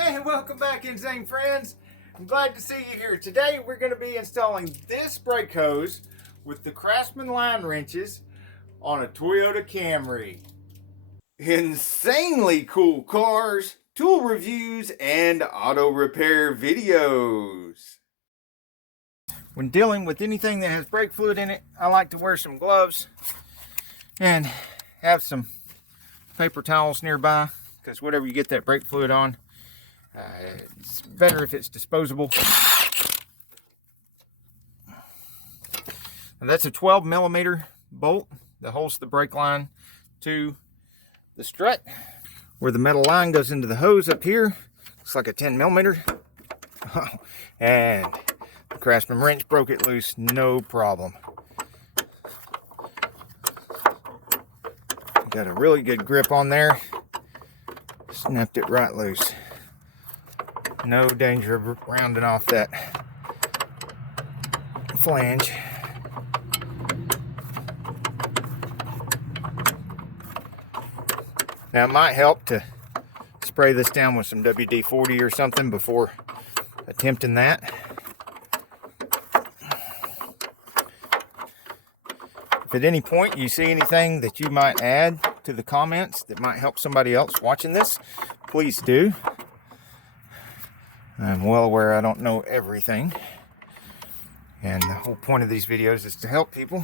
Hey, welcome back, Insane friends. I'm glad to see you here. Today we're going to be installing this brake hose with the Craftsman Line wrenches on a Toyota Camry. Insanely cool cars, tool reviews, and auto repair videos. When dealing with anything that has brake fluid in it, I like to wear some gloves and have some paper towels nearby, because whatever you get that brake fluid on, it's better if it's disposable. And that's a 12 millimeter bolt that holds the brake line to the strut. Where the metal line goes into the hose up here, looks like a 10 millimeter. And the Craftsman wrench broke it loose, no problem. Got a really good grip on there. Snapped it right loose. No danger of rounding off that flange. Now it might help to spray this down with some WD-40 or something before attempting that. If at any point you see anything that you might add to the comments that might help somebody else watching this, please do. I'm well aware I don't know everything, and the whole point of these videos is to help people.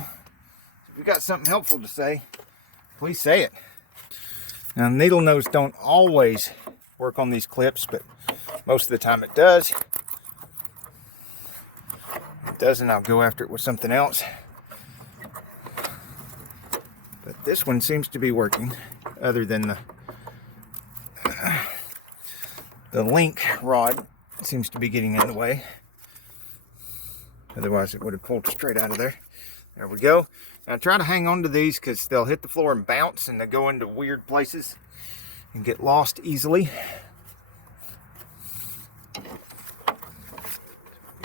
If you've got something helpful to say, please say it. Now, needle nose don't always work on these clips, but most of the time it does. If it doesn't, I'll go after it with something else. But this one seems to be working, other than the link rod seems to be getting in the way. Otherwise it would have pulled straight out of there. There we go. Now try to hang on to these, because they'll hit the floor and bounce, and they go into weird places and get lost easily. Get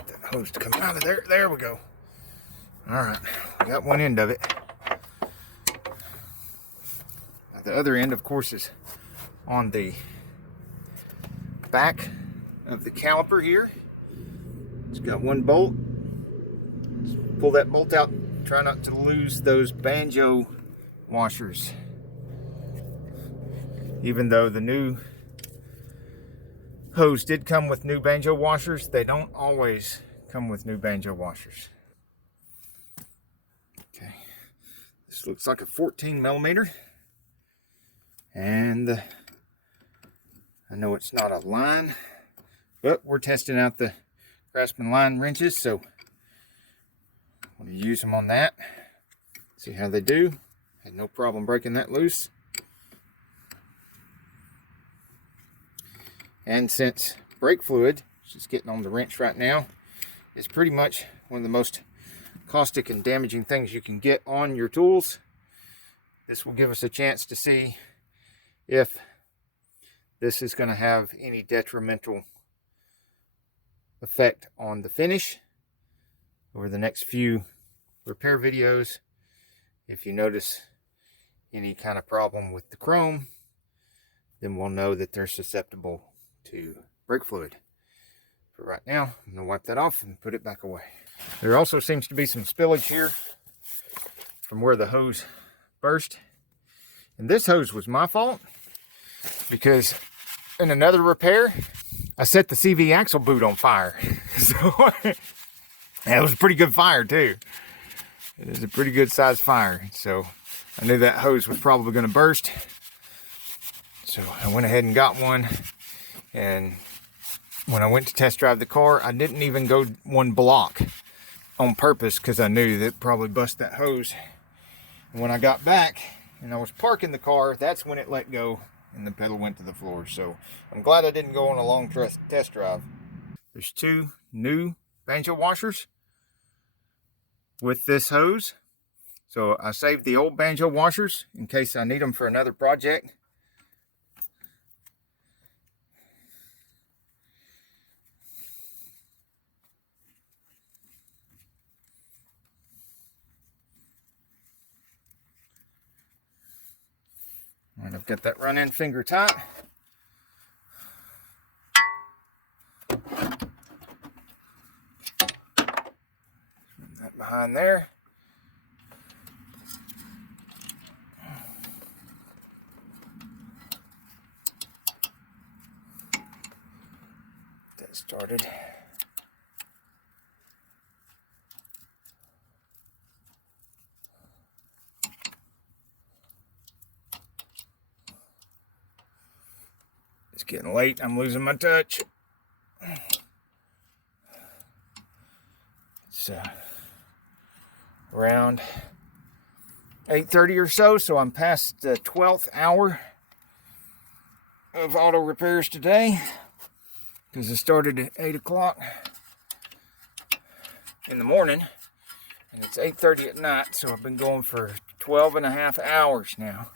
that hose to come out of there. There we go. Alright, we got one end of it. The other end, of course, is on the back of the caliper here. It's got one bolt. Let's pull that bolt out. Try not to lose those banjo washers. Even though the new hose did come with new banjo washers, they don't always come with new banjo washers. Okay, this looks like a 14 millimeter. And I know it's not a line, but we're testing out the Craftsman Line wrenches, so I'm going to use them on that. See how they do. Had no problem breaking that loose. And since brake fluid, just getting on the wrench right now, is pretty much one of the most caustic and damaging things you can get on your tools, this will give us a chance to see if this is going to have any detrimental effect on the finish. Over the next few repair videos, if you notice any kind of problem with the chrome, then we'll know that they're susceptible to brake fluid. But right now, I'm going to wipe that off and put it back away. There also seems to be some spillage here from where the hose burst. And this hose was my fault, because in another repair, I set the CV axle boot on fire. So that was a pretty good fire too. It was a pretty good sized fire. So I knew that hose was probably going to burst. So I went ahead and got one. And when I went to test drive the car, I didn't even go one block on purpose, because I knew that probably bust that hose. And when I got back and I was parking the car, that's when it let go and the pedal went to the floor. So I'm glad I didn't go on a long test drive. There's two new banjo washers with this hose. So I saved the old banjo washers in case I need them for another project. And I've got that run-in finger tight. behind there. That started. It's getting late. I'm losing my touch. It's around 8:30 or so, so I'm past the 12th hour of auto repairs today, because I started at 8 o'clock in the morning and it's 8:30 at night, so I've been going for 12 and a half hours now.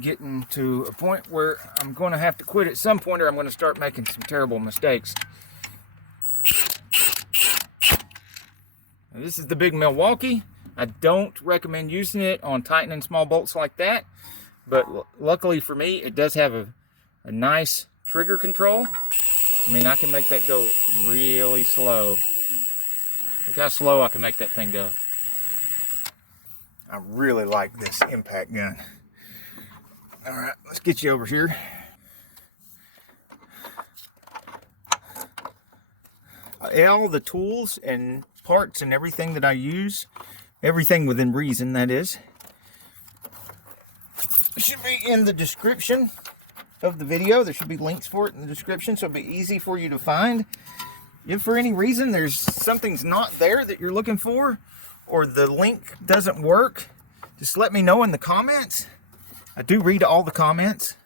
Getting to a point where I'm going to have to quit at some point, or I'm going to start making some terrible mistakes. Now, this is the big Milwaukee. I don't recommend using it on tightening small bolts like that, but luckily for me, it does have a nice trigger control. I mean, I can make that go really slow. Look how slow I can make that thing go. I really like this impact gun. All right, let's get you over here. All the tools and parts and everything that I use, everything within reason, that is, should be in the description of the video. There should be links for it in the description, so it'll be easy for you to find. If for any reason there's something's not there that you're looking for, or the link doesn't work, just let me know in the comments. I do read all the comments,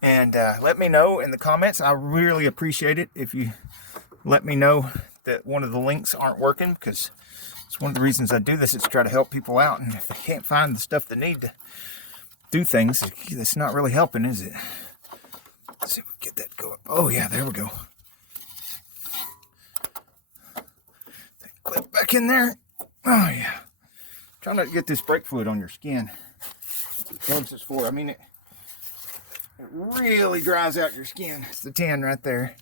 and let me know in the comments. I really appreciate it if you let me know that one of the links aren't working, because it's one of the reasons I do this, is to try to help people out. And if they can't find the stuff they need to do things, it's not really helping, is it? Let's see if we can get that to go up. Oh yeah, there we go. Clip back in there. Oh yeah. Try not to get this brake fluid on your skin. That's what this is for. I mean, it really dries out your skin. It's the 10 right there.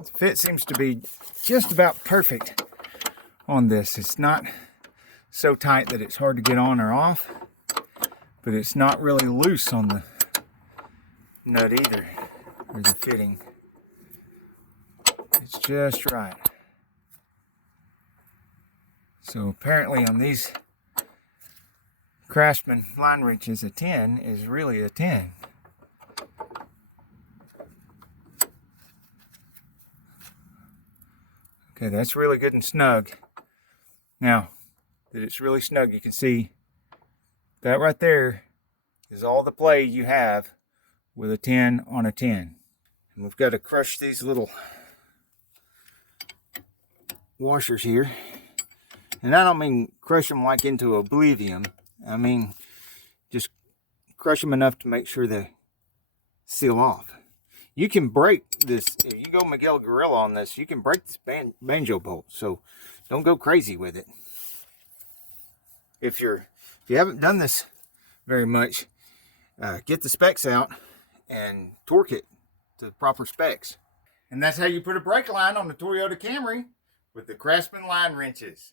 The fit seems to be just about perfect on this. It's not so tight that it's hard to get on or off, but it's not really loose on the nut either, or the fitting. It's just right. So apparently on these Craftsman line wrenches, a 10 is really a 10. Okay, that's really good and snug. Now that it's really snug, you can see that right there is all the play you have with a 10 on a 10. And we've got to crush these little washers here. And I don't mean crush them like into oblivion. I mean just crush them enough to make sure they seal off. You can break this, if you go Miguel Gorilla on this, you can break this banjo bolt, so don't go crazy with it. If you haven't done this very much, get the specs out and torque it to the proper specs. And that's how you put a brake line on the Toyota Camry with the Craftsman line wrenches.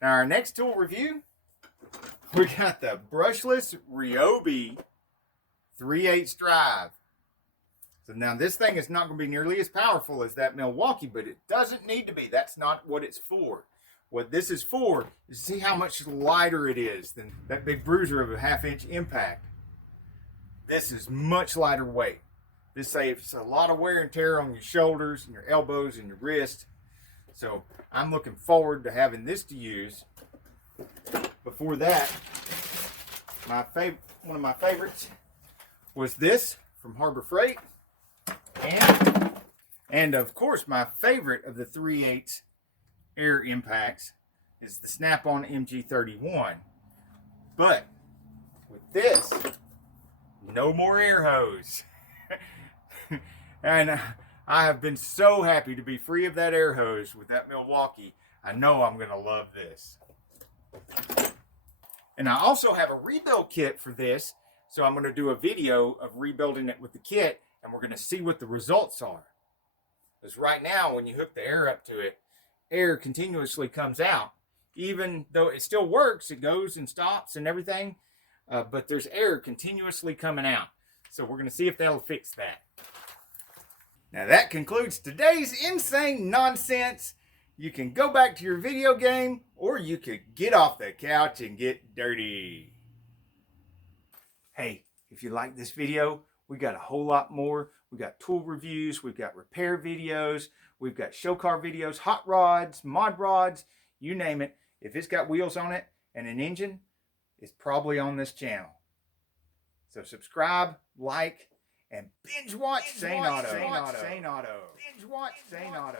Now our next tool review, we got the brushless Ryobi 3/8 drive. So now this thing is not going to be nearly as powerful as that Milwaukee, but it doesn't need to be. That's not what it's for. What this is for is to see how much lighter it is than that big bruiser of a 1/2-inch impact. This is much lighter weight. This saves a lot of wear and tear on your shoulders and your elbows and your wrist. So I'm looking forward to having this to use. Before that, one of my favorites was this from Harbor Freight. And And of course, my favorite of the 3/8 air impacts is the Snap-on MG31. But with this, no more air hose. And I have been so happy to be free of that air hose with that Milwaukee. I know I'm going to love this. And I also have a rebuild kit for this. So I'm going to do a video of rebuilding it with the kit, and we're going to see what the results are. Because right now, when you hook the air up to it, air continuously comes out. Even though it still works, it goes and stops and everything, but there's air continuously coming out. So we're going to see if that'll fix that. Now that concludes today's insane nonsense. You can go back to your video game, or you could get off the couch and get dirty. Hey, if you like this video, we got a whole lot more. We got tool reviews, we've got repair videos, we've got show car videos, hot rods, mod rods, you name it. If it's got wheels on it and an engine, it's probably on this channel. So subscribe, like, and binge watch Saneauto. Binge watch Saneauto.